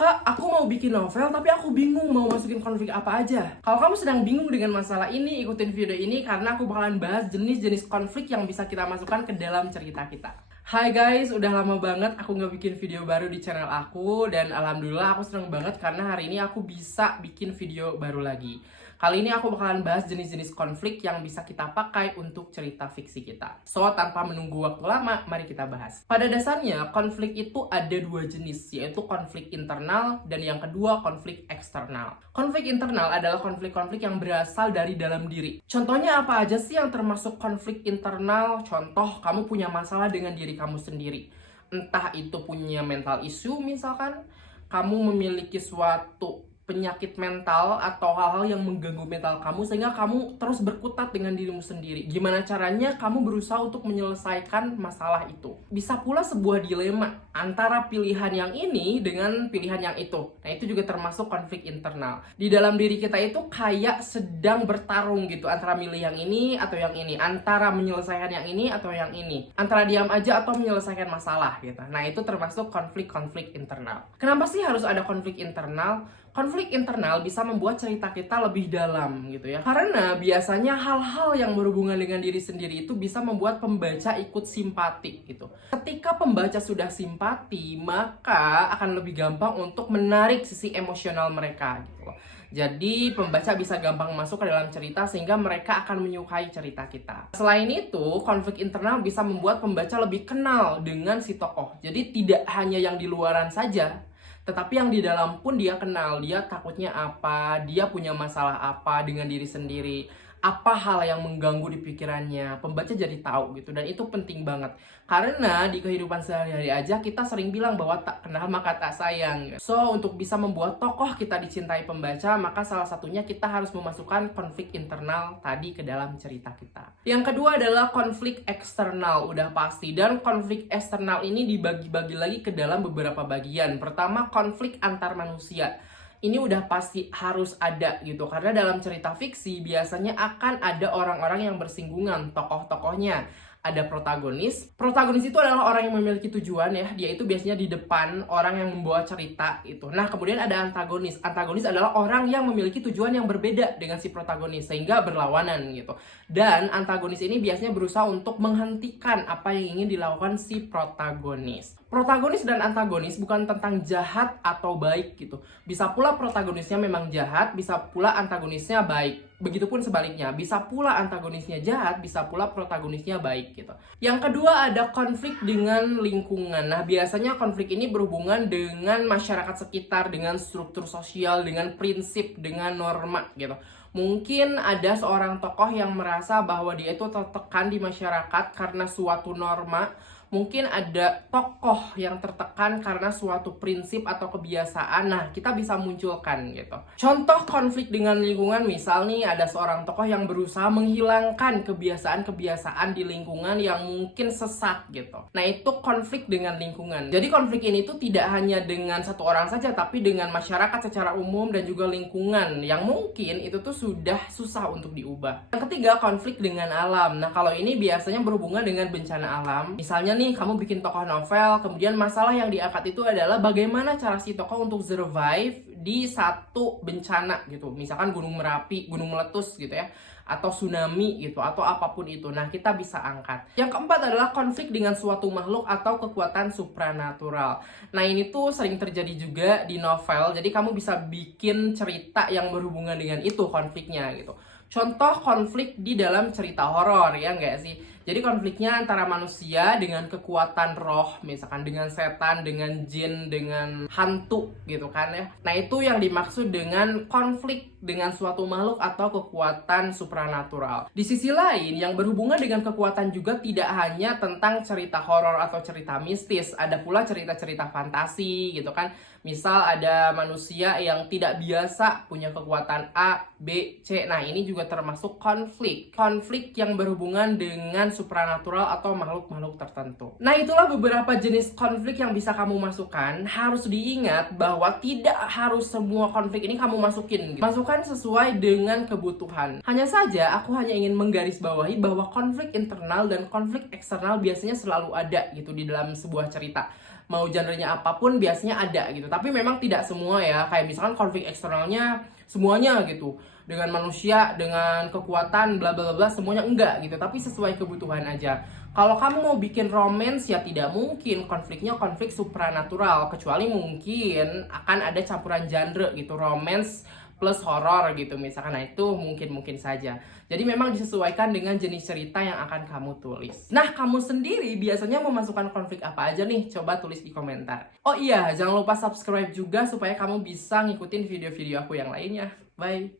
Kak, aku mau bikin novel tapi aku bingung mau masukin konflik apa aja. Kalau kamu sedang bingung dengan masalah ini, ikutin video ini karena aku bakalan bahas jenis-jenis konflik yang bisa kita masukkan ke dalam cerita kita. Hai guys, udah lama banget aku nggak bikin video baru di channel aku. Dan alhamdulillah aku seneng banget karena hari ini aku bisa bikin video baru lagi. Kali ini aku bakalan bahas jenis-jenis konflik yang bisa kita pakai untuk cerita fiksi kita. So, tanpa menunggu waktu lama, mari kita bahas. Pada dasarnya, konflik itu ada dua jenis, yaitu konflik internal dan yang kedua konflik eksternal. Konflik internal adalah konflik-konflik yang berasal dari dalam diri. Contohnya apa aja sih yang termasuk konflik internal? Contoh, kamu punya masalah dengan diri kamu sendiri. Entah itu punya mental issue misalkan, kamu memiliki suatu penyakit mental atau hal-hal yang mengganggu mental kamu sehingga kamu terus berkutat dengan dirimu sendiri. Gimana caranya kamu berusaha untuk menyelesaikan masalah itu? Bisa pula sebuah dilema antara pilihan yang ini dengan pilihan yang itu. Nah, itu juga termasuk konflik internal. Di dalam diri kita itu kayak sedang bertarung gitu antara milih yang ini atau yang ini, antara menyelesaikan yang ini atau yang ini, antara diam aja atau menyelesaikan masalah gitu. Nah, itu termasuk konflik-konflik internal. Kenapa sih harus ada konflik internal? Konflik internal bisa membuat cerita kita lebih dalam gitu ya. Karena biasanya hal-hal yang berhubungan dengan diri sendiri itu bisa membuat pembaca ikut simpati gitu. Ketika pembaca sudah simpati, maka akan lebih gampang untuk menarik sisi emosional mereka gitu loh. Jadi pembaca bisa gampang masuk ke dalam cerita sehingga mereka akan menyukai cerita kita. Selain itu, konflik internal bisa membuat pembaca lebih kenal dengan si tokoh. Jadi tidak hanya yang di luaran saja, tetapi yang di dalam pun dia kenal, dia takutnya apa, dia punya masalah apa dengan diri sendiri, apa hal yang mengganggu di pikirannya, pembaca jadi tahu gitu. Dan itu penting banget, karena di kehidupan sehari-hari aja kita sering bilang bahwa tak kenal maka tak sayang. So, untuk bisa membuat tokoh kita dicintai pembaca, maka salah satunya kita harus memasukkan konflik internal tadi ke dalam cerita kita. Yang kedua adalah konflik eksternal, udah pasti. Dan konflik eksternal ini dibagi-bagi lagi ke dalam beberapa bagian. Pertama, konflik antar manusia. Ini udah pasti harus ada gitu, karena dalam cerita fiksi biasanya akan ada orang-orang yang bersinggungan, tokoh-tokohnya. Ada protagonis. Protagonis itu adalah orang yang memiliki tujuan ya. Dia itu biasanya di depan, orang yang membawa cerita itu. Nah, kemudian ada antagonis. Antagonis adalah orang yang memiliki tujuan yang berbeda dengan si protagonis sehingga berlawanan gitu. Dan antagonis ini biasanya berusaha untuk menghentikan apa yang ingin dilakukan si protagonis. Protagonis dan antagonis bukan tentang jahat atau baik gitu. Bisa pula protagonisnya memang jahat, bisa pula antagonisnya baik. Begitupun sebaliknya, bisa pula antagonisnya jahat, bisa pula protagonisnya baik gitu. Yang kedua ada konflik dengan lingkungan. Nah, biasanya konflik ini berhubungan dengan masyarakat sekitar, dengan struktur sosial, dengan prinsip, dengan norma gitu. Mungkin ada seorang tokoh yang merasa bahwa dia itu tertekan di masyarakat karena suatu norma. Mungkin ada tokoh yang tertekan karena suatu prinsip atau kebiasaan. Nah, kita bisa munculkan gitu. Contoh konflik dengan lingkungan, misal nih ada seorang tokoh yang berusaha menghilangkan kebiasaan-kebiasaan di lingkungan yang mungkin sesat gitu. Nah, itu konflik dengan lingkungan. Jadi konflik ini tuh tidak hanya dengan satu orang saja, tapi dengan masyarakat secara umum dan juga lingkungan yang mungkin itu tuh sudah susah untuk diubah. Yang ketiga, konflik dengan alam. Nah, kalau ini biasanya berhubungan dengan bencana alam. Misalnya nih, kamu bikin tokoh novel, kemudian masalah yang diangkat itu adalah bagaimana cara si tokoh untuk survive di satu bencana gitu. Misalkan gunung Merapi, gunung meletus gitu ya, atau tsunami gitu, atau apapun itu. Nah, kita bisa angkat. Yang keempat adalah konflik dengan suatu makhluk atau kekuatan supranatural. Nah, ini tuh sering terjadi juga di novel. Jadi kamu bisa bikin cerita yang berhubungan dengan itu konfliknya gitu. Contoh konflik di dalam cerita horor, ya nggak sih? Jadi konfliknya antara manusia dengan kekuatan roh, misalkan dengan setan, dengan jin, dengan hantu gitu kan ya. Nah, itu yang dimaksud dengan konflik dengan suatu makhluk atau kekuatan supranatural. Di sisi lain, yang berhubungan dengan kekuatan juga tidak hanya tentang cerita horor atau cerita mistis. Ada pula cerita-cerita fantasi gitu kan. Misal ada manusia yang tidak biasa punya kekuatan A, B, C. Nah, ini juga termasuk konflik. Konflik yang berhubungan dengan supranatural atau makhluk-makhluk tertentu. Nah, itulah beberapa jenis konflik yang bisa kamu masukkan. Harus diingat bahwa tidak harus semua konflik ini kamu masukin gitu. Masukkan sesuai dengan kebutuhan. Hanya saja aku hanya ingin menggarisbawahi bahwa konflik internal dan konflik eksternal biasanya selalu ada gitu di dalam sebuah cerita. mau genrenya apapun biasanya ada gitu. Tapi memang tidak semua ya, kayak misalkan konflik eksternalnya semuanya gitu, dengan manusia, dengan kekuatan, bla bla bla, semuanya enggak gitu, tapi sesuai kebutuhan aja. Kalau kamu mau bikin romance ya tidak mungkin konfliknya konflik supranatural, kecuali mungkin akan ada campuran genre gitu, romance plus horor gitu misalkan. Nah itu mungkin saja. Jadi memang disesuaikan dengan jenis cerita yang akan kamu tulis. Nah kamu sendiri biasanya memasukkan konflik apa aja nih? Coba tulis di komentar. Oh iya, jangan lupa subscribe juga supaya kamu bisa ngikutin video-video aku yang lainnya. Bye.